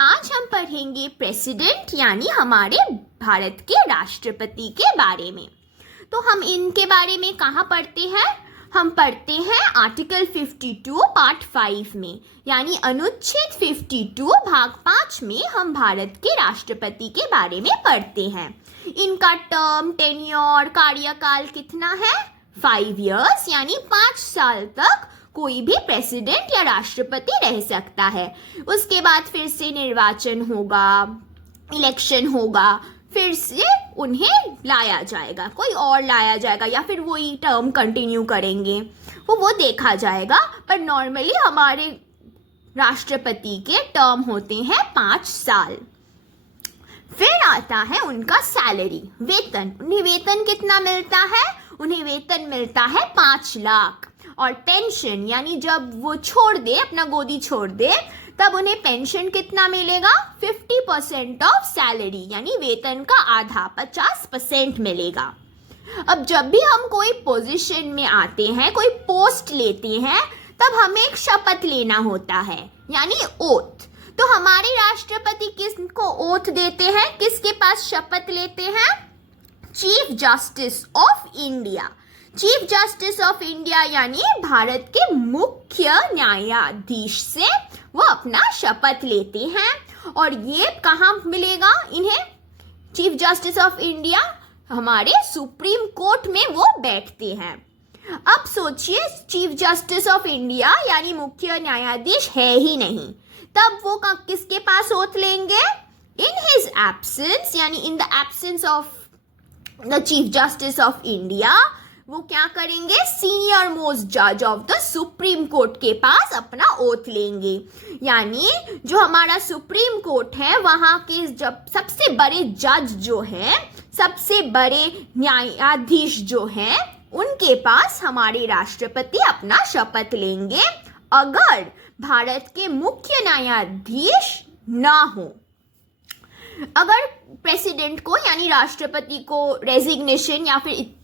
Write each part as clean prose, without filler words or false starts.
आज हम पढ़ेंगे प्रेसिडेंट यानी हमारे भारत के राष्ट्रपति के बारे में। तो हम इनके बारे में कहाँ पढ़ते हैं? हम पढ़ते हैं आर्टिकल 52 पार्ट 5 में, यानी अनुच्छेद 52 भाग 5 में हम भारत के राष्ट्रपति के बारे में पढ़ते हैं। इनका टर्म, टेन्योर, कार्यकाल कितना है? 5 इयर्स, यानी 5 साल तक कोई भी प्रेसिडेंट या राष्ट्रपति रह सकता है। उसके बाद फिर से निर्वाचन होगा, इलेक्शन होगा, फिर से उन्हें लाया जाएगा, कोई और लाया जाएगा या फिर वही टर्म कंटिन्यू करेंगे, वो देखा जाएगा। पर नॉर्मली हमारे राष्ट्रपति के टर्म होते हैं 5 साल। फिर आता है उनका सैलरी, वेतन। उन्हें वेतन कितना मिलता है? उन्हें वेतन मिलता है 5 लाख। और पेंशन, यानी जब वो छोड़ दे, अपना गोदी छोड़ दे, तब उन्हें पेंशन कितना मिलेगा? 50% ऑफ सैलरी, यानी वेतन का आधा, 50% मिलेगा। अब जब भी हम कोई पोजीशन में आते हैं, कोई पोस्ट लेते हैं, तब हमें एक शपथ लेना होता है, यानी ओथ। तो हमारे राष्ट्रपति किसको ओथ देते हैं? किसके पास शपथ लेते हैं? Chief justice of India. Chief justice of India यानी भारत के मुख्य न्यायाधीश से वो अपना शपथ लेते हैं। और ये कहाँ मिलेगा इन्हें? चीफ जस्टिस ऑफ इंडिया हमारे सुप्रीम कोर्ट में वो बैठते हैं। अब सोचिए, चीफ जस्टिस ऑफ इंडिया यानी मुख्य न्यायाधीश है ही नहीं, तब वो किसके पास ओथ लेंगे? इन हिज एब्सेंस, यानी in the absence of the chief justice of India, वो क्या करेंगे? सीनियर मोस्ट जज ऑफ द सुप्रीम कोर्ट के पास अपना ओथ लेंगे। यानी जो हमारा सुप्रीम कोर्ट है, वहाँ के जब सबसे बड़े जज जो हैं, सबसे बड़े न्यायाधीश जो हैं, उनके पास हमारे राष्ट्रपति अपना शपथ लेंगे अगर भारत के मुख्य न्यायाधीश ना हो। अगर प्रेसिडेंट को यानी राष्ट्रपति को रेजिग्नेशन या फिर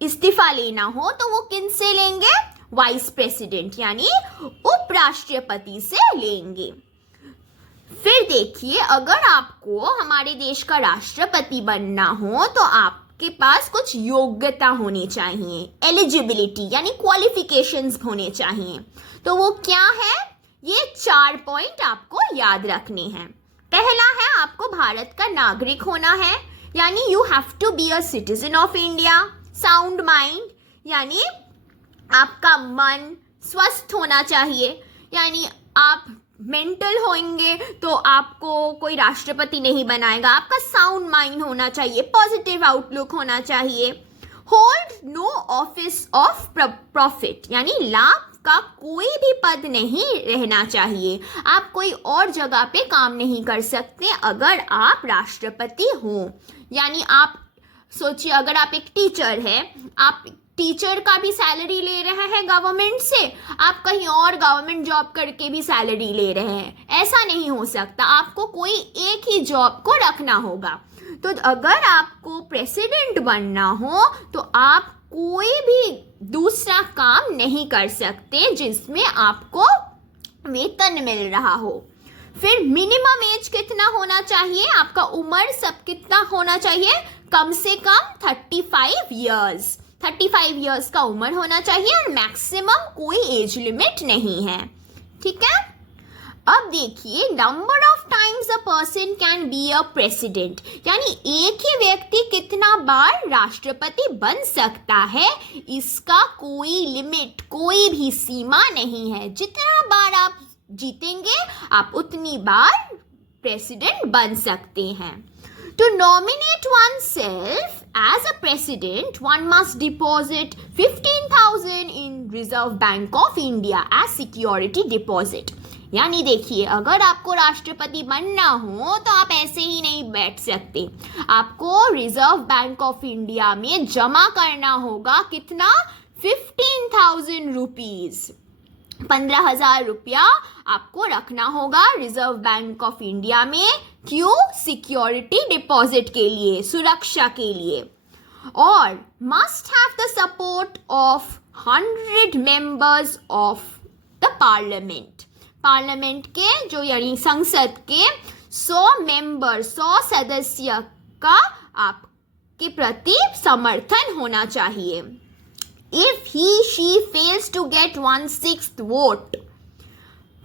इस्तीफा लेना हो, तो वो किन से लेंगे? वाइस प्रेसिडेंट यानी उपराष्ट्रपति से लेंगे। फिर देखिए, अगर आपको हमारे देश का राष्ट्रपति बनना हो तो आपके पास कुछ योग्यता होनी चाहिए, एलिजिबिलिटी यानी क्वालिफिकेशंस होने चाहिए। तो वो क्या है? ये 4 पॉइंट आपको याद रखने हैं। पहला है, आपको भारत का नागरिक होना है, यानी you have to be a citizen of India. Sound mind, यानी आपका मन स्वस्थ होना चाहिए, यानी आप मेंटल होंगे तो आपको कोई राष्ट्रपति नहीं बनाएगा। आपका साउंड माइंड होना चाहिए, पॉजिटिव आउटलुक होना चाहिए। Hold no office of profit, यानी लाभ का कोई भी पद नहीं रहना चाहिए। आप कोई और जगह पे काम नहीं कर सकते अगर आप राष्ट्रपति हो। यानी आप सोचिए, अगर आप एक टीचर है, आप टीचर का भी सैलरी ले रहे हैं गवर्नमेंट से, आप कहीं और गवर्नमेंट जॉब करके भी सैलरी ले रहे हैं, ऐसा नहीं हो सकता। आपको कोई एक ही जॉब को रखना होगा। तो अगर आपको प्रेसिडेंट बनना हो तो आप कोई भी दूसरा काम नहीं कर सकते जिसमें आपको वेतन मिल रहा हो। फिर मिनिमम एज कितना होना चाहिए? आपका उम्र सब कितना होना चाहिए? कम से कम 35 इयर्स। 35 इयर्स का उम्र होना चाहिए और मैक्सिमम कोई एज लिमिट नहीं है। ठीक है। अब देखिए, number of times a person can be a president, यानी एक ही व्यक्ति कितना बार राष्ट्रपति बन सकता है, इसका कोई लिमिट, कोई भी सीमा नहीं है। जितना बार आप जीतेंगे, आप उतनी बार प्रेसिडेंट बन सकते हैं। To nominate oneself as a president, one must deposit 15,000 in Reserve Bank of India as security deposit. यानी देखिए, अगर आपको राष्ट्रपति बनना हो तो आप ऐसे ही नहीं बैठ सकते। आपको रिजर्व बैंक ऑफ इंडिया में जमा करना होगा कितना? 15,000 रुपीज, 15,000 रुपया आपको रखना होगा रिजर्व बैंक ऑफ इंडिया में। क्यों? सिक्योरिटी डिपॉजिट के लिए, सुरक्षा के लिए। और must have the support of 100 members of the parliament. Parliament के जो यानी संसद के 100 सदस्य का आपके प्रति समर्थन होना चाहिए. If he she fails to get 1/6 vote,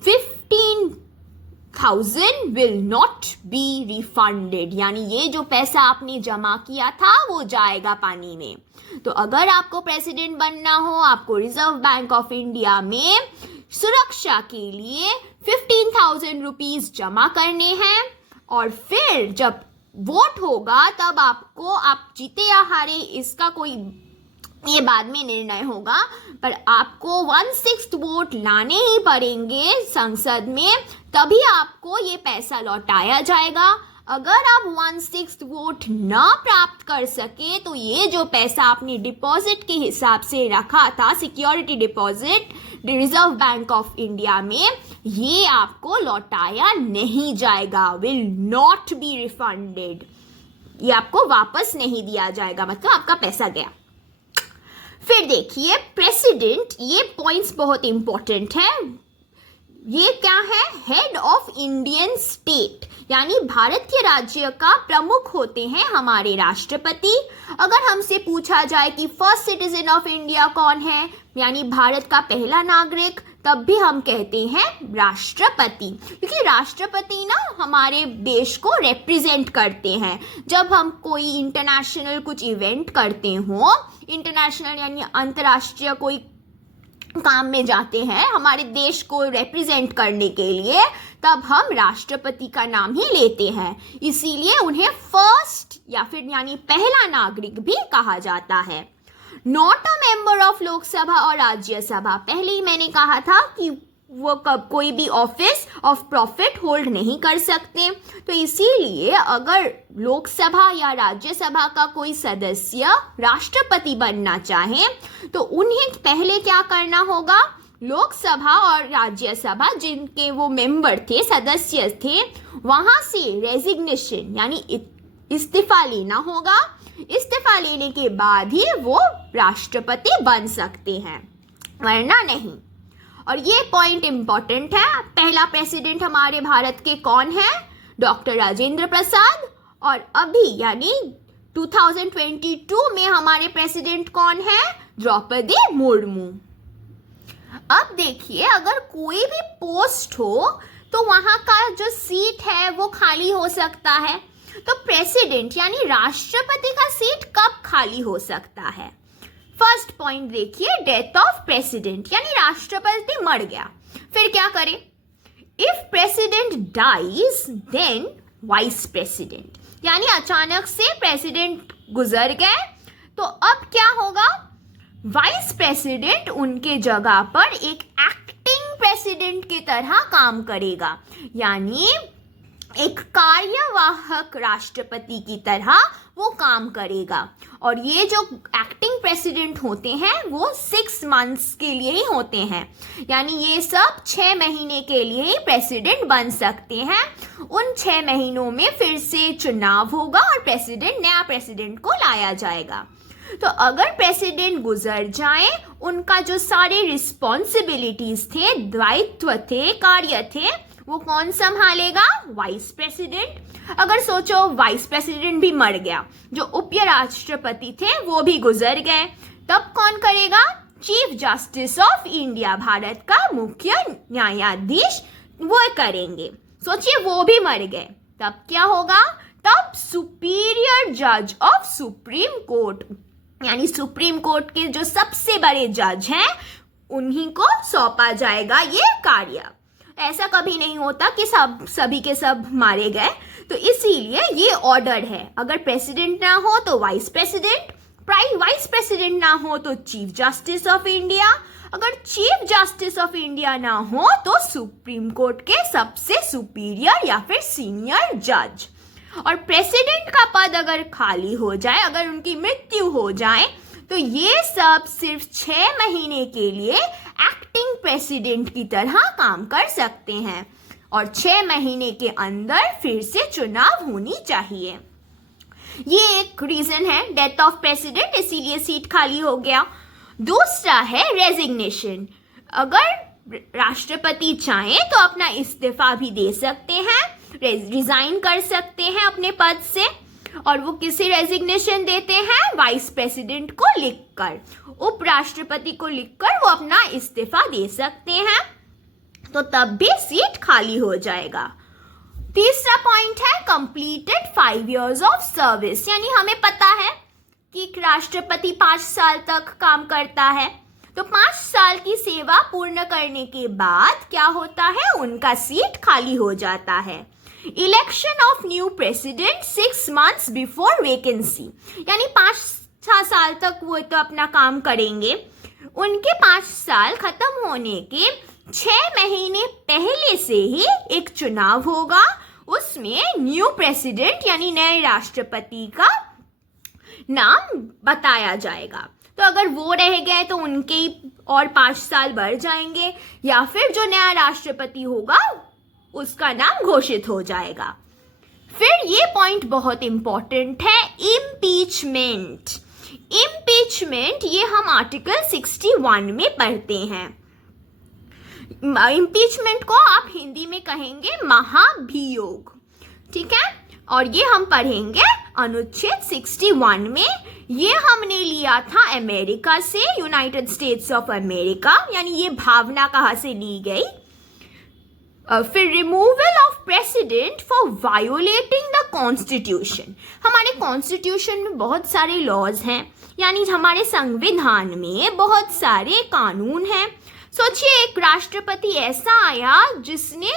15,000 will not be refunded. यानी ये जो पैसा आपने जमा किया था वो जाएगा पानी में. तो अगर आपको प्रेसिडेंट बनना हो, आपको रिजर्व बैंक ऑफ इंडिया में सुरक्षा के लिए 15,000 रुपीज जमा करने हैं और फिर जब वोट होगा तब आपको, आप जीते या हारे इसका कोई ये बाद में निर्णय होगा, पर आपको 1/6 वोट लाने ही पड़ेंगे संसद में, तभी आपको ये पैसा लौटाया जाएगा. अगर आप 1/6 वोट ना प्राप्त कर सके तो ये जो पैसा आपने डिपॉजिट के हिसाब से रखा था, security deposit reserve bank of India में, ये आपको लौटाया नहीं जाएगा. Will not be refunded. ये आपको वापस नहीं दिया जाएगा, मतलब आपका पैसा गया. फिर देखिए प्रेसिडेंट, ये पॉइंट्स बहुत इंपॉर्टेंट है. ये क्या है? हेड ऑफ इंडियन स्टेट, यानी भारत के राज्य का प्रमुख होते हैं हमारे राष्ट्रपति. अगर हमसे पूछा जाए कि फर्स्ट सिटीजन ऑफ इंडिया कौन है, यानी भारत का पहला नागरिक, तब भी हम कहते हैं राष्ट्रपति, क्योंकि राष्ट्रपति ना हमारे देश को रिप्रेजेंट करते हैं. जब हम कोई इंटरनेशनल कुछ इवेंट करते हो, इंटरनेशनल यानी अंतर्राष्ट्रीय कोई काम में जाते हैं हमारे देश को रिप्रेजेंट करने के लिए, तब हम राष्ट्रपति का नाम ही लेते हैं. इसीलिए उन्हें फर्स्ट या फिर यानी पहला नागरिक भी कहा जाता है. Not a member of Lok Sabha और राज्यसभा, पहले ही मैंने कहा था कि वो कोई भी ऑफिस ऑफ प्रॉफिट होल्ड नहीं कर सकते. तो इसीलिए अगर लोकसभा या राज्यसभा का कोई सदस्य राष्ट्रपति बनना चाहे तो उन्हें पहले क्या करना होगा? लोकसभा और राज्यसभा जिनके वो मेंबर थे, सदस्य थे, वहां से रेजिग्नेशन यानी इस्तीफा लेना होगा. इस्तीफा लेने के बाद ही वो राष्ट्रपति बन सकते हैं, वरना नहीं. और ये पॉइंट इंपॉर्टेंट है. पहला प्रेसिडेंट हमारे भारत के कौन है? डॉक्टर राजेंद्र प्रसाद. और अभी यानी 2022 में हमारे प्रेसिडेंट कौन है? द्रौपदी मुर्मू. अब देखिए, अगर कोई भी पोस्ट हो तो वहां का जो सीट है वो खाली हो सकता है. तो प्रेसिडेंट यानी राष्ट्रपति का सीट कब खाली हो सकता है? फर्स्ट पॉइंट देखिए, डेथ ऑफ प्रेसिडेंट, यानी राष्ट्रपति मर गया, फिर क्या करें? If president dies then vice president, यानी अचानक से प्रेसिडेंट गुजर गए तो अब क्या होगा? वाइस प्रेसिडेंट उनके जगह पर एक एक्टिंग प्रेसिडेंट की तरह काम करेगा, यानी एक कार्यवाहक राष्ट्रपति की तरह वो काम करेगा. और ये जो एक्टिंग प्रेसिडेंट होते हैं वो 6 मंथ्स के लिए ही होते हैं, यानी ये सब 6 महीने के लिए ही प्रेसिडेंट बन सकते हैं. उन 6 महीनों में फिर से चुनाव होगा और नया प्रेसिडेंट को लाया जाएगा. तो अगर प्रेसिडेंट गुजर जाए, उनका जो सारे रिस्पॉन्सिबिलिटीज थे, दायित्व थे, कार्य थे, वो कौन संभालेगा? Vice president. अगर सोचो वाइस प्रेसिडेंट भी मर गया, जो उप राष्ट्रपति थे वो भी गुजर गए, तब कौन करेगा? Chief justice of India, Bharat का मुख्य न्यायाधीश, वो करेंगे. सोचिए वो भी मर गए, तब क्या होगा? तब सुपीरियर जज ऑफ सुप्रीम कोर्ट, यानी सुप्रीम कोर्ट के जो सबसे बड़े जज हैं उन्हीं को सौंपा जाएगा ये कार्य. ऐसा कभी नहीं होता कि सभी के सब मारे गए. तो इसीलिए ये ऑर्डर है. अगर प्रेसिडेंट ना हो तो वाइस प्रेसिडेंट, वाइस प्रेसिडेंट ना हो तो चीफ जस्टिस ऑफ इंडिया, अगर चीफ जस्टिस ऑफ इंडिया ना हो तो सुप्रीम कोर्ट के सबसे सुपीरियर या फिर सीनियर जज. और प्रेसिडेंट का पद अगर खाली हो जाए, अगर उनकी मृत्यु हो जाए, तो ये सब सिर्फ 6 महीने के लिए एक्टिंग प्रेसिडेंट की तरह काम कर सकते हैं और 6 महीने के अंदर फिर से चुनाव होनी चाहिए. ये एक रीजन है डेथ ऑफ प्रेसिडेंट, इसीलिए सीट खाली हो गया. दूसरा है रेजिग्नेशन. अगर राष्ट्रपति चाहें तो अपना इस्तीफा भी दे सकते हैं, रिजाइन कर सकते हैं अपने पद से, और वो किसी रेजिग्नेशन देते हैं वाइस प्रेसिडेंट को लिखकर, उपराष्ट्रपति को लिखकर वो अपना इस्तीफा दे सकते हैं, तो तब भी सीट खाली हो जाएगा। तीसरा पॉइंट है कंप्लीटेड 5 years ऑफ सर्विस, यानी हमें पता है कि राष्ट्रपति 5 साल तक काम करता है, तो 5 साल की सेवा पूर्ण करने के बाद क्या होता है, उनका सीट खाली हो जाता है। Election of new president 6 months before vacancy, यानी 5-6 साल तक वो तो अपना काम करेंगे, उनके 5 साल खत्म होने के 6 महीने पहले से ही एक चुनाव होगा, उसमें न्यू प्रेसिडेंट यानी नए राष्ट्रपति का नाम बताया जाएगा। तो अगर वो रह गए तो उनके और 5 साल बढ़ जाएंगे, या फिर जो नया राष्ट्रपति होगा उसका नाम घोषित हो जाएगा। फिर ये पॉइंट बहुत इंपॉर्टेंट है, इम्पीचमेंट। इम्पीचमेंट ये हम आर्टिकल 61 में पढ़ते हैं। इम्पीचमेंट को आप हिंदी में कहेंगे महाभियोग, ठीक है, और ये हम पढ़ेंगे अनुच्छेद 61 में। ये हमने लिया था अमेरिका से, यूनाइटेड स्टेट्स ऑफ अमेरिका, यानी ये भावना कहाँ से ली गई। फिर removal of president for violating the constitution. हमारे कॉन्स्टिट्यूशन में बहुत सारे लॉज हैं, यानी हमारे संविधान में बहुत सारे कानून हैं। सोचिए एक राष्ट्रपति ऐसा आया जिसने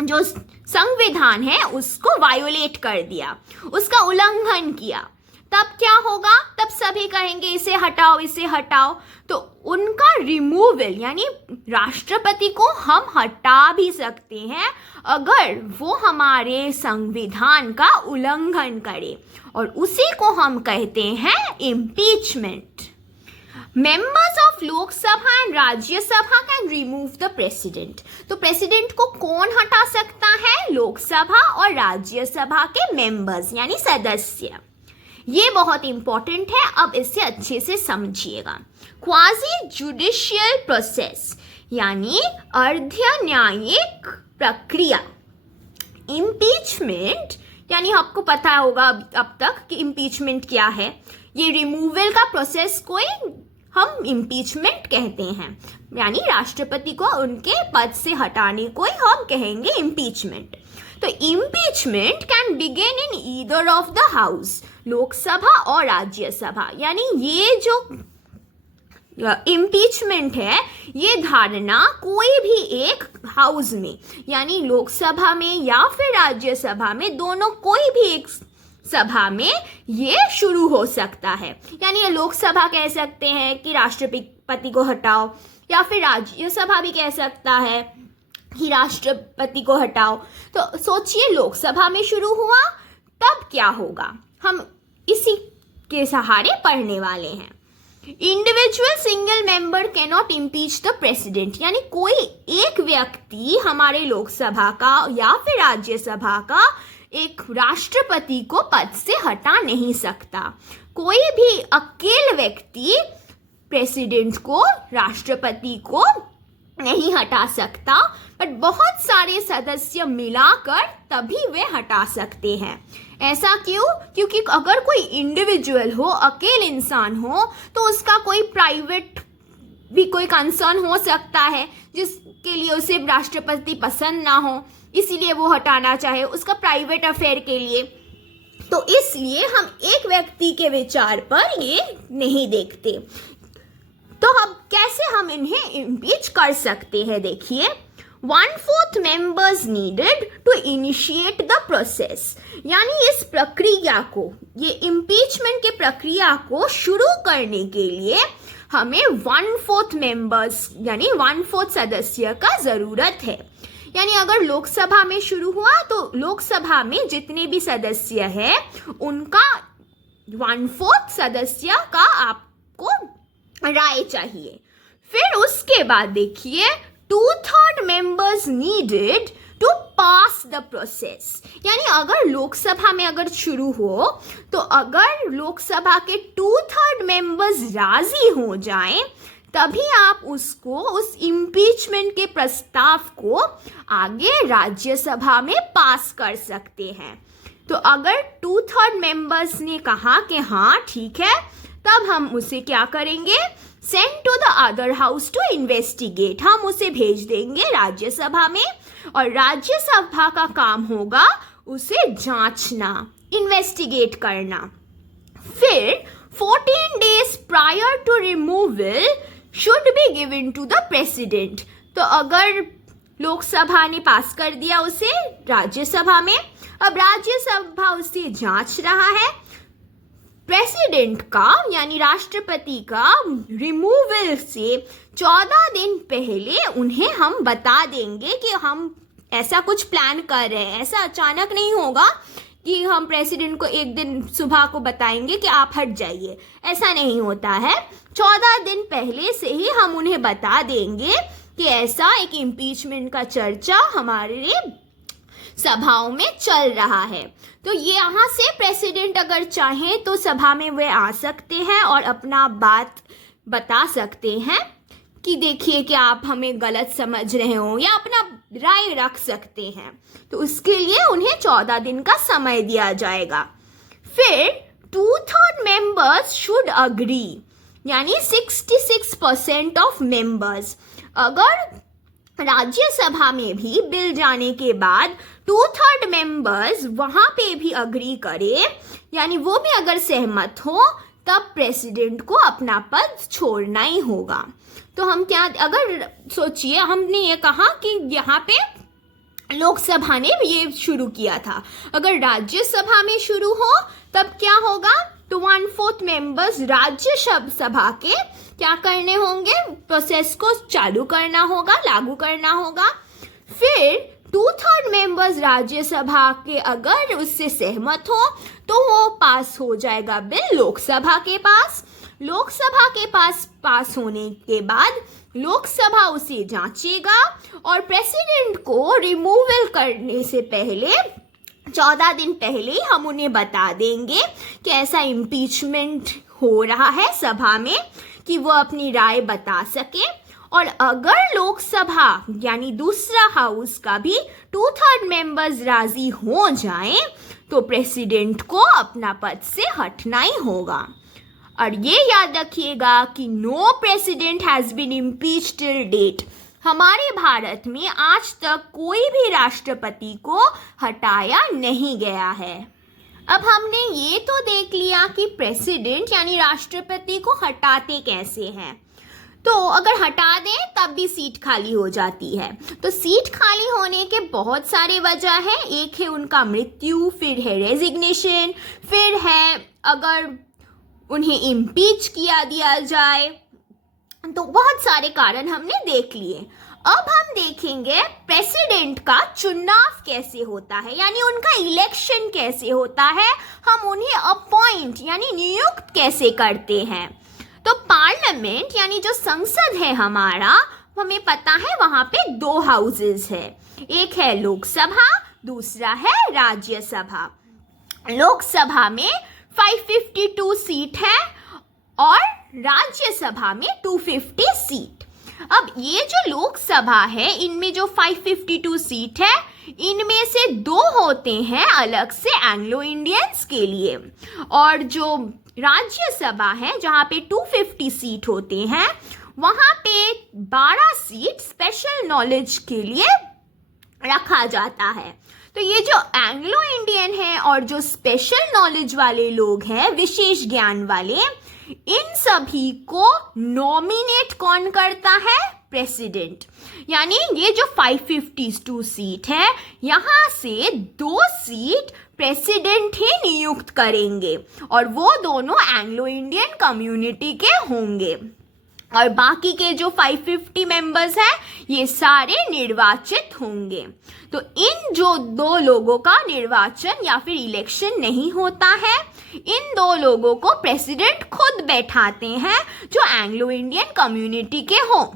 जो संविधान है उसको वायोलेट कर दिया, उसका उल्लंघन किया, तब क्या होगा, तब सभी कहेंगे इसे हटाओ, इसे हटाओ। तो उनका रिमूवल यानी राष्ट्रपति को हम हटा भी सकते हैं अगर वो हमारे संविधान का उल्लंघन करे, और उसी को हम कहते हैं impeachment. Members of Lok Sabha and Rajya Sabha can remove the president. तो प्रेसिडेंट को कौन हटा सकता है, लोकसभा और राज्यसभा के मेंबर्स यानी सदस्य। ये बहुत इंपॉर्टेंट है, अब इसे अच्छे से समझिएगा। क्वाजी जुडिशियल प्रोसेस यानी अर्ध न्यायिक प्रक्रिया। इम्पीचमेंट यानी आपको पता होगा अब तक कि इम्पीचमेंट क्या है। ये रिमूवल का प्रोसेस को हम इम्पीचमेंट कहते हैं, यानी राष्ट्रपति को उनके पद से हटाने को ही हम कहेंगे इम्पीचमेंट। तो impeachment can begin in either of the house, Lok Sabha और राज्यसभा। यानी ये जो इम्पीचमेंट है ये धारणा कोई भी एक हाउस में यानी लोकसभा में या फिर राज्यसभा में, दोनों कोई भी एक सभा में ये शुरू हो सकता है। यानी लोकसभा कह सकते हैं कि राष्ट्रपति को हटाओ, या फिर राज्यसभा भी कह सकता है कि राष्ट्रपति को हटाओ। तो सोचिए लोकसभा में शुरू हुआ तब क्या होगा, हम इसी के सहारे पढ़ने वाले हैं। Individual single member can not impeach the president, यानी कोई एक व्यक्ति हमारे लोकसभा का या फिर राज्यसभा का एक राष्ट्रपति को पद से हटा नहीं सकता। कोई भी अकेले व्यक्ति प्रेसिडेंट को, राष्ट्रपति को नहीं हटा सकता, बट बहुत सारे सदस्य मिलाकर तभी वे हटा सकते हैं। ऐसा क्यों? क्योंकि अगर कोई इंडिविजुअल हो, अकेले इंसान हो, तो उसका कोई प्राइवेट भी कोई कंसर्न हो सकता है जिसके लिए उसे राष्ट्रपति पसंद ना हो, इसीलिए वो हटाना चाहे उसका प्राइवेट अफेयर के लिए। तो इसलिए हम एक व्यक्ति के विचार पर ये नहीं देखते। तो अब कैसे हम इन्हें इम्पीच कर सकते हैं, देखिए 1/4 members needed to initiate the process, यानी इस प्रक्रिया को, ये इम्पीचमेंट के प्रक्रिया को शुरू करने के लिए हमें 1/4 members यानी 1/4 सदस्य का जरूरत है। यानी अगर लोकसभा में शुरू हुआ तो लोकसभा में जितने भी सदस्य हैं उनका 1/4 सदस्य का आपको राय चाहिए। फिर उसके बाद देखिए 2/3 members needed to pass the process, यानी अगर लोकसभा में अगर शुरू हो तो अगर लोकसभा के 2/3 members राजी हो जाएं तभी आप उसको, उस इम्पीचमेंट के प्रस्ताव को आगे राज्यसभा में पास कर सकते हैं। तो अगर 2/3 मेंबर्स ने कहा कि हाँ ठीक है, तब हम उसे क्या करेंगे, send to the other house to investigate, हम उसे भेज देंगे राज्यसभा में और राज्यसभा का काम होगा उसे जांचना, इन्वेस्टिगेट करना। फिर 14 days prior to removal should be given to the president। तो अगर लोकसभा ने पास कर दिया उसे राज्यसभा में, अब राज्यसभा उसे जांच रहा है, प्रेसिडेंट का यानी राष्ट्रपति का रिमूवल से 14 दिन पहले उन्हें हम बता देंगे कि हम ऐसा कुछ प्लान कर रहे हैं। ऐसा अचानक नहीं होगा कि हम प्रेसिडेंट को एक दिन सुबह को बताएंगे कि आप हट जाइए, ऐसा नहीं होता है। 14 दिन पहले से ही हम उन्हें बता देंगे कि ऐसा एक इम्पीचमेंट का चर्चा हमारे सभाओं में चल रहा है। तो ये यहाँ से प्रेसिडेंट अगर चाहे तो सभा में वे आ सकते हैं और अपना बात बता सकते हैं कि देखिए कि आप हमें गलत समझ रहे हो, या अपना राय रख सकते हैं। तो उसके लिए उन्हें 14 दिन का समय दिया जाएगा। फिर 2/3 मेंबर्स शुड अग्री, यानी 66% ऑफ मेंबर्स। अगर राज्यसभा में भी बिल जाने के बाद 2/3 मेंबर्स वहां पे भी अग्री करे, यानी वो भी अगर सहमत हो, तब प्रेसिडेंट को अपना पद छोड़ना ही होगा। तो हम क्या, अगर सोचिए हमने ये कहा कि यहाँ पे लोकसभा ने ये शुरू किया था, अगर राज्यसभा में शुरू हो तब क्या होगा, तो 1/4 मेंबर्स राज्यसभा के क्या करने होंगे, प्रोसेस को चालू करना होगा, लागू करना होगा। फिर 2/3 मेंबर्स राज्यसभा के अगर उससे सहमत हो तो वो पास हो जाएगा बिल लोकसभा के पास। लोकसभा के पास होने के बाद लोकसभा उसे जांचेगा और प्रेसिडेंट को रिमूवल करने से पहले 14 दिन पहले ही हम उन्हें बता देंगे कि ऐसा इम्पीचमेंट हो रहा है सभा में, कि वो अपनी राय बता सके। और अगर लोकसभा यानी दूसरा हाउस का भी 2/3 मेंबर्स राजी हो जाएं, तो प्रेसिडेंट को अपना पद से हटना ही होगा। और ये याद रखिएगा कि no president has been impeached till date. हमारे भारत में आज तक कोई भी राष्ट्रपति को हटाया नहीं गया है। अब हमने ये तो देख लिया कि प्रेसिडेंट यानी राष्ट्रपति को हटाते कैसे हैं। तो अगर हटा दें तब भी सीट खाली हो जाती है। तो सीट खाली होने के बहुत सारे वजह है। एक है उनका मृत्यु, फिर है रेजिग्नेशन, फिर है अगर उन्हें इम्पीच किया दिया जाए। तो बहुत सारे कारण हमने देख लिए। अब हम देखेंगे प्रेसिडेंट का चुनाव कैसे होता है, यानी उनका इलेक्शन कैसे होता है, हम उन्हें अपॉइंट यानी नियुक्त कैसे करते हैं। तो पार्लियामेंट यानी जो संसद है हमारा, हमें पता है वहां पे 2 हाउसेस है, एक है लोकसभा, दूसरा है राज्यसभा। लोकसभा में 552 सीट है और राज्यसभा में 250 सीट। अब ये जो लोकसभा है इनमें जो 552 सीट है, इनमें से 2 होते हैं अलग से एंग्लो इंडियंस के लिए, और जो राज्यसभा है जहाँ पे 250 सीट होते हैं, वहाँ पे 12 सीट स्पेशल नॉलेज के लिए रखा जाता है। तो ये जो एंग्लो इंडियन है और जो स्पेशल नॉलेज वाले लोग हैं, विशेष ज्ञान वाले, इन सभी को नॉमिनेट कौन करता है, प्रेसिडेंट। यानी ये जो 552 सीट है, यहाँ से 2 सीट प्रेसिडेंट ही नियुक्त करेंगे और वो दोनों एंग्लो इंडियन कम्युनिटी के होंगे, और बाकी के जो 550 मेंबर्स हैं ये सारे निर्वाचित होंगे। तो इन जो 2 लोगों का निर्वाचन या फिर इलेक्शन नहीं होता है, इन 2 लोगों को प्रेसिडेंट खुद बैठाते हैं जो एंग्लो इंडियन कम्युनिटी के हों।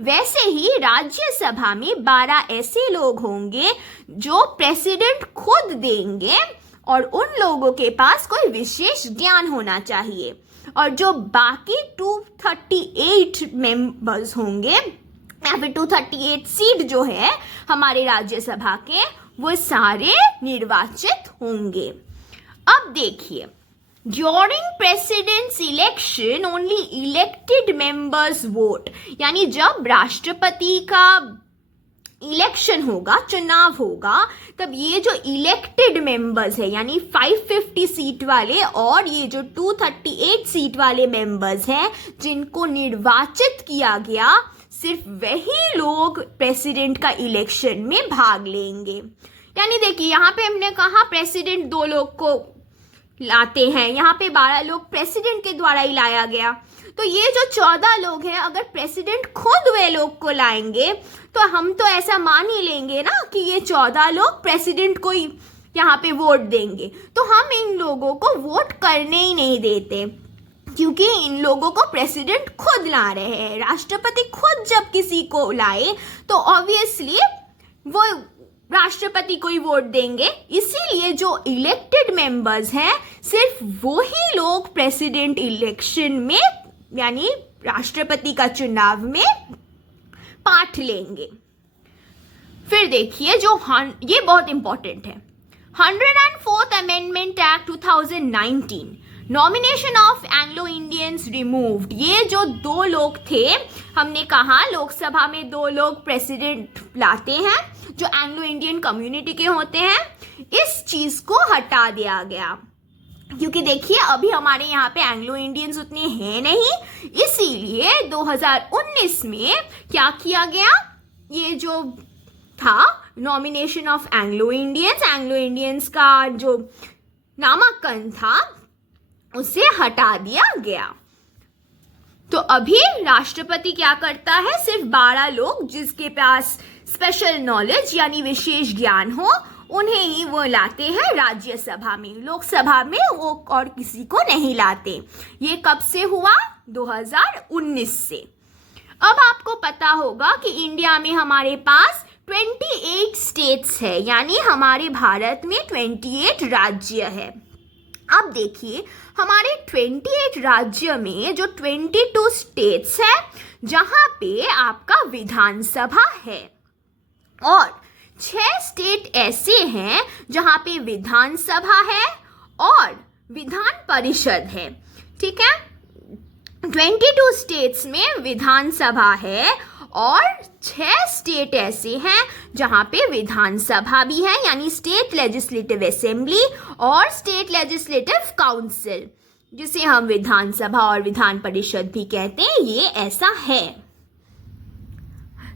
वैसे ही राज्यसभा में 12 ऐसे लोग होंगे जो प्रेसिडेंट खुद देंगे, और उन लोगों के पास कोई विशेष ज्ञान होना चाहिए। और जो बाकी 238 मेंबर्स होंगे या फिर 238 सीट जो है हमारे राज्यसभा के, वो सारे निर्वाचित होंगे। अब देखिए, during president's election only elected members vote, यानी जब राष्ट्रपति का इलेक्शन होगा, चुनाव होगा, तब ये जो इलेक्टेड मेंबर्स है यानी 550 सीट वाले और ये जो 238 सीट वाले मेंबर्स हैं जिनको निर्वाचित किया गया, सिर्फ वही लोग प्रेसिडेंट का इलेक्शन में भाग लेंगे। यानी देखिए, यहाँ पे हमने कहा प्रेसिडेंट 2 लोग को लाते हैं, यहाँ पे 12 लोग प्रेसिडेंट के द्वारा ही लाया गया। तो ये जो 14 लोग हैं, अगर प्रेसिडेंट खुद वे लोग को लाएंगे तो हम तो ऐसा मान ही लेंगे ना कि ये 14 लोग प्रेसिडेंट को ही यहाँ पे वोट देंगे। तो हम इन लोगों को वोट करने ही नहीं देते, क्योंकि इन लोगों को प्रेसिडेंट खुद ला रहे हैं। राष्ट्रपति खुद जब किसी को लाए तो ऑब्वियसली वो राष्ट्रपति को ही वोट देंगे। इसीलिए जो इलेक्टेड मेंबर्स हैं, सिर्फ वो ही लोग प्रेसिडेंट इलेक्शन में यानी राष्ट्रपति का चुनाव में पार्ट लेंगे। फिर देखिए, जो ये बहुत इंपॉर्टेंट है, 104th amendment act 2019, nomination of Anglo Indians removed. ये जो 2 लोग थे, हमने कहा लोकसभा में 2 लोग प्रेसिडेंट लाते हैं जो एंग्लो इंडियन कम्युनिटी के होते हैं, इस चीज को हटा दिया गया। क्योंकि देखिए, अभी हमारे यहाँ पे एंग्लो इंडियंस उतने हैं नहीं, इसीलिए 2019 में क्या किया गया, ये जो था नॉमिनेशन ऑफ एंग्लो इंडियंस का जो नामांकन था उसे हटा दिया गया। तो अभी राष्ट्रपति क्या करता है, सिर्फ 12 लोग जिसके पास स्पेशल नॉलेज यानी विशेष ज्ञान हो, उन्हें ही वो लाते हैं राज्यसभा में। लोकसभा में वो और किसी को नहीं लाते। ये कब से हुआ, 2019 से। अब आपको पता होगा कि इंडिया में हमारे पास 28 स्टेट्स है, यानी हमारे भारत में 28 राज्य है। अब देखिए, हमारे 28 राज्य में जो 22 स्टेट्स है जहां पे आपका विधानसभा है, और 6 स्टेट ऐसे हैं जहां पे विधानसभा है और विधान परिषद है। ठीक है, 22 स्टेट्स में विधानसभा है और 6 स्टेट ऐसे हैं जहां पे विधानसभा भी है, यानी स्टेट लेजिस्लेटिव असेंबली और स्टेट लेजिस्लेटिव काउंसिल, जिसे हम विधानसभा और विधान परिषद भी कहते हैं। ये ऐसा है।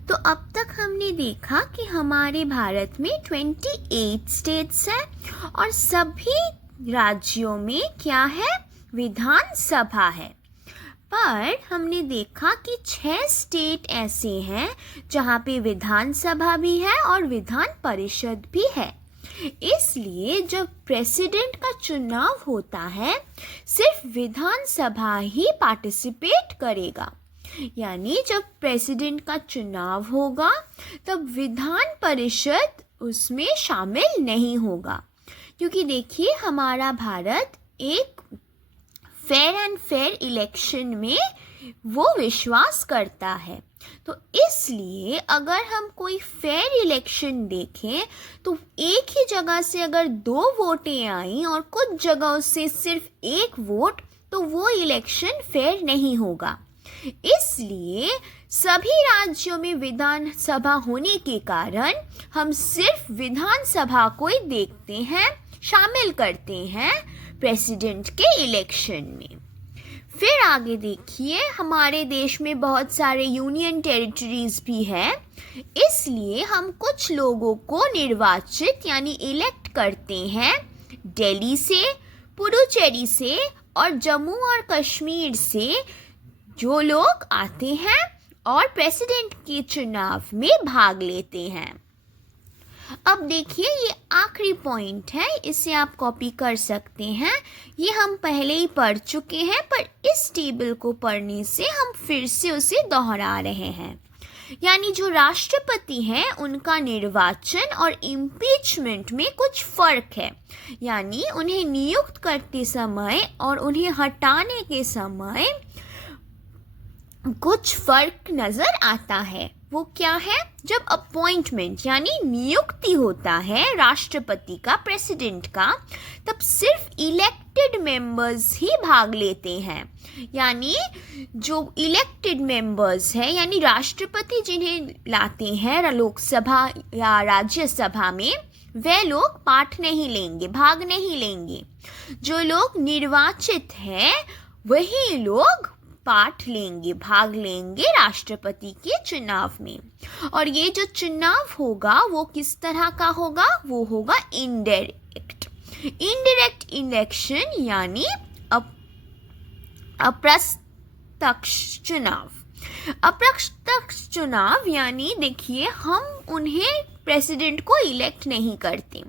तो अब तक हमने देखा कि हमारे भारत में 28 स्टेट्स हैं और सभी राज्यों में क्या है, विधानसभा है। पर हमने देखा कि 6 स्टेट ऐसे हैं जहाँ पे विधानसभा भी है और विधान परिषद भी है। इसलिए जब प्रेसिडेंट का चुनाव होता है, सिर्फ विधानसभा ही पार्टिसिपेट करेगा। यानी जब प्रेसिडेंट का चुनाव होगा तब विधान परिषद उसमें शामिल नहीं होगा, क्योंकि देखिए हमारा भारत एक फेयर एंड फेयर इलेक्शन में वो विश्वास करता है। तो इसलिए अगर हम कोई फेयर इलेक्शन देखें तो एक ही जगह से अगर 2 वोटें आई और कुछ जगहों से सिर्फ 1 वोट, तो वो इलेक्शन फेयर नहीं होगा। इसलिए सभी राज्यों में विधानसभा होने के कारण हम सिर्फ विधानसभा को ही देखते हैं, शामिल करते हैं प्रेसिडेंट के इलेक्शन में। फिर आगे देखिए, हमारे देश में बहुत सारे यूनियन टेरिटरीज भी है, इसलिए हम कुछ लोगों को निर्वाचित यानी इलेक्ट करते हैं दिल्ली से, पुडुचेरी से और जम्मू और कश्मीर से जो लोग आते हैं और प्रेसिडेंट के चुनाव में भाग लेते हैं। अब देखिए, ये आखिरी पॉइंट है, इसे आप कॉपी कर सकते हैं। ये हम पहले ही पढ़ चुके हैं, पर इस टेबल को पढ़ने से हम फिर से उसे दोहरा रहे हैं। यानी जो राष्ट्रपति हैं उनका निर्वाचन और इम्पीचमेंट में कुछ फर्क है, यानी उन्हें नियुक्त करते समय और उन्हें हटाने के समय कुछ फर्क नजर आता है। वो क्या है? जब अपॉइंटमेंट यानी नियुक्ति होता है राष्ट्रपति का, प्रेसिडेंट का, तब सिर्फ इलेक्टेड मेंबर्स ही भाग लेते हैं। यानी जो इलेक्टेड मेंबर्स है, यानी राष्ट्रपति जिन्हें लाते हैं लोकसभा या राज्यसभा में, वे लोग पार्ट नहीं लेंगे, भाग नहीं लेंगे। जो लोग निर्वाचित हैं वही लोग पार्ट लेंगे, भाग लेंगे राष्ट्रपति के चुनाव में। और ये जो चुनाव होगा वो किस तरह का होगा? वो होगा इनडायरेक्ट इलेक्शन, यानी अप्रत्यक्ष चुनाव। अप्रत्यक्ष चुनाव यानी देखिए, हम उन्हें प्रेसिडेंट को इलेक्ट नहीं करते,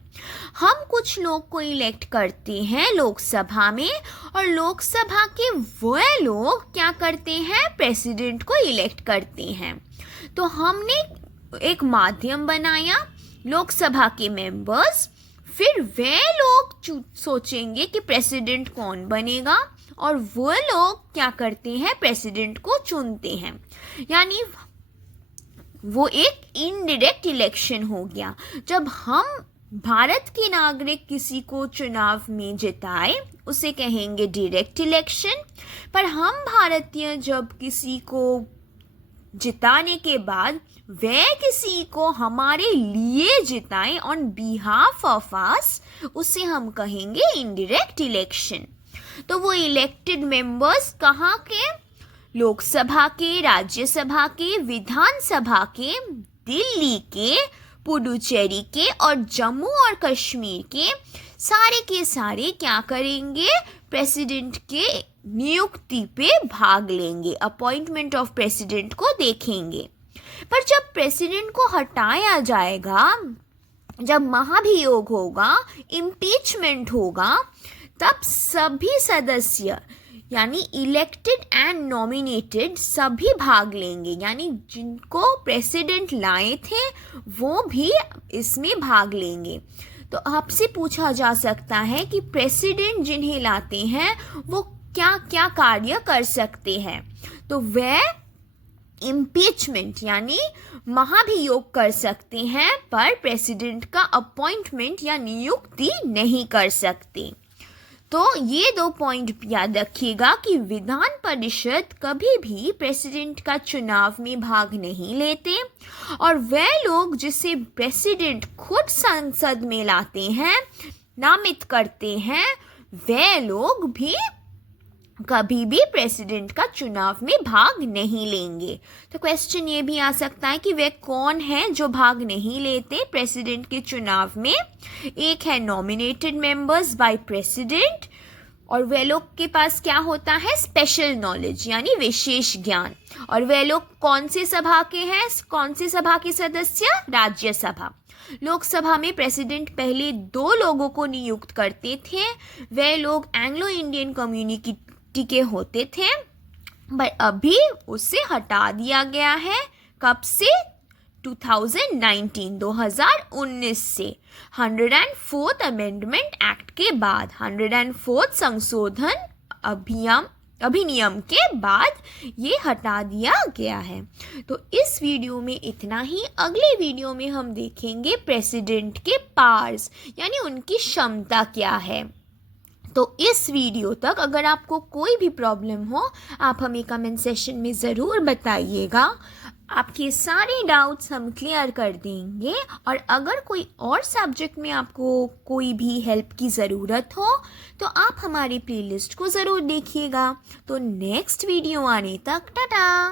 हम कुछ लोग को इलेक्ट करते हैं लोकसभा में, और लोकसभा के वो लोग क्या करते हैं? प्रेसिडेंट को इलेक्ट करते हैं। तो हमने एक माध्यम बनाया, लोकसभा के मेंबर्स, फिर वे लोग सोचेंगे कि प्रेसिडेंट कौन बनेगा, और वो लोग क्या करते हैं? प्रेसिडेंट को चुनते हैं। यानी वो एक इनडायरेक्ट इलेक्शन हो गया। जब हम भारत के नागरिक किसी को चुनाव में जिताए उसे कहेंगे डायरेक्ट इलेक्शन, पर हम भारतीय जब किसी को जिताने के बाद वे किसी को हमारे लिए जिताएं ऑन बिहाफ ऑफ अस, उसे हम कहेंगे इनडायरेक्ट इलेक्शन। तो वो इलेक्टेड मेंबर्स कहाँ के? लोकसभा के, राज्यसभा के, विधानसभा के, दिल्ली के, पुडुचेरी के और जम्मू और कश्मीर के सारे क्या करेंगे? प्रेसिडेंट के नियुक्ति पे भाग लेंगे, अपॉइंटमेंट ऑफ प्रेसिडेंट को देखेंगे। पर जब प्रेसिडेंट को हटाया जाएगा, जब महाभियोग होगा, इम्पीचमेंट होगा, तब सभी सदस्य यानी इलेक्टेड एंड नॉमिनेटेड सभी भाग लेंगे, यानी जिनको प्रेसिडेंट लाए थे वो भी इसमें भाग लेंगे। तो आपसे पूछा जा सकता है कि प्रेसिडेंट जिन्हें लाते हैं वो क्या क्या कार्य कर सकते हैं? तो वे इम्पीचमेंट यानी महाभियोग कर सकते हैं, पर प्रेसिडेंट का अपॉइंटमेंट या नियुक्ति नहीं कर सकते। तो ये 2 पॉइंट याद रखिएगा कि विधान परिषद कभी भी प्रेसिडेंट का चुनाव में भाग नहीं लेते, और वे लोग जिसे प्रेसिडेंट खुद संसद में लाते हैं, नामित करते हैं, वे लोग भी कभी भी प्रेसिडेंट का चुनाव में भाग नहीं लेंगे। तो क्वेश्चन ये भी आ सकता है कि वे कौन हैं जो भाग नहीं लेते प्रेसिडेंट के चुनाव में? एक है नॉमिनेटेड मेंबर्स बाय प्रेसिडेंट, और वे लोग के पास क्या होता है? स्पेशल नॉलेज यानी विशेष ज्ञान। और वे लोग कौन से सभा के हैं? कौन से सभा के सदस्य? राज्यसभा। लोकसभा में प्रेसिडेंट पहले 2 लोगों को नियुक्त करते थे, वे लोग एंग्लो इंडियन कम्युनिटी के होते थे, पर अभी उसे हटा दिया गया है। कब से? 2019 से 104th अमेंडमेंट एक्ट के बाद, 104th संशोधन अधिनियम के बाद ये हटा दिया गया है। तो इस वीडियो में इतना ही। अगले वीडियो में हम देखेंगे प्रेसिडेंट के पावर्स यानी उनकी क्षमता क्या है। तो इस वीडियो तक अगर आपको कोई भी प्रॉब्लम हो, आप हमें कमेंट सेशन में ज़रूर बताइएगा। आपके सारे डाउट्स हम क्लियर कर देंगे, और अगर कोई और सब्जेक्ट में आपको कोई भी हेल्प की ज़रूरत हो तो आप हमारी प्लेलिस्ट को ज़रूर देखिएगा। तो नेक्स्ट वीडियो आने तक टाटा।